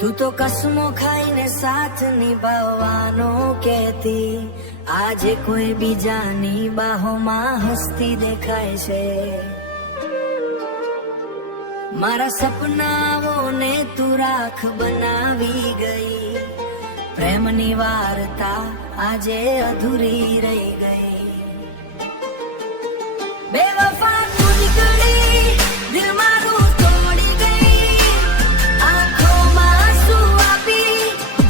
તું તો કસમો ખાઈને સાથ નિભાવવાનો કહેતી, આજે કોઈ બીજાની બાહોમાં હસતી દેખાય છે. મારા સપનાઓને તું રાખ બનાવી ગઈ, પ્રેમની વાર્તા આજે અધૂરી રહી ગઈ. બેવફા તું નીકળી, દિલ મારું તોડી ગઈ, આંખોમાં આંસુ આપી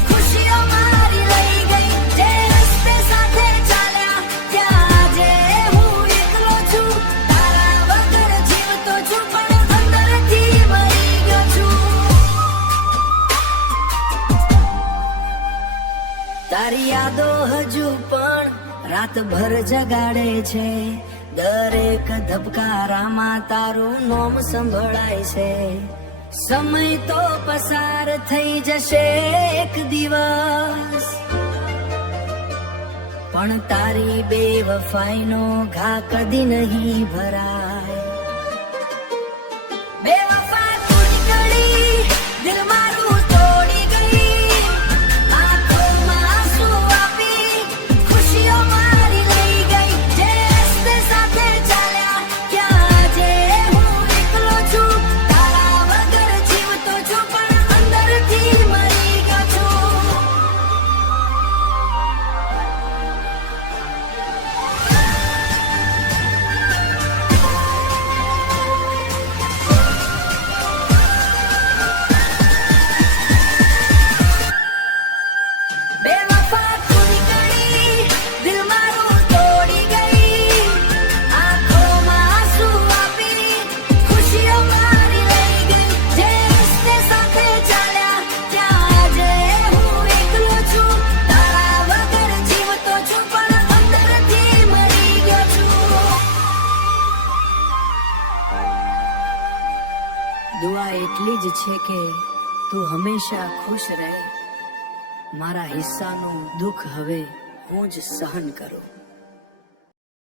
ખુશીઓ મારી લઈ ગઈ. જે રસ્તે સાથે ચાલ્યા ત્યાં આજે હું એકલો છું, તારા વગર જીવતો છું પણ અંદરથી મરી ગયો છું. તારી યાદો હજુ પણ રાતભર જગાડે છે, દરેક ધબકારામાં તારું નામ સંભળાય છે. સમય તો પસાર થઈ જશે એક દિવસ, પણ તારી બેવફાઈનો ઘા કદી નહીં ભરાય. બેવફા તું નીકળી, દિલ મારું તોડી ગઈ, આંખોમાં આંસુ આપી ખુશીઓ મારી લઈ ગઈ. જે રસ્તે સાથે ચાલ્યા ત્યાં આજે હું એકલો છું, તારા વગર જીવતો છું પણ અંદરથી મરી ગયો છું. બેવફા તું નીકળી, દિલ મારું તોડી ગઈ, આંખોમાં આંસુ આપી ખુશીઓ મારી લઈ ગઈ. જે રસ્તે સાથે ચાલ્યા ત્યાં આજે હું એકલો છું, તારા વગર જીવતો છું પણ અંદરથી મરી ગયો છું. દુઆ એટલી જ છે કે તું હંમેશા ખુશ રહે. મારા હિસ્સાનું દુઃખ હવે હું જ સહન કરું.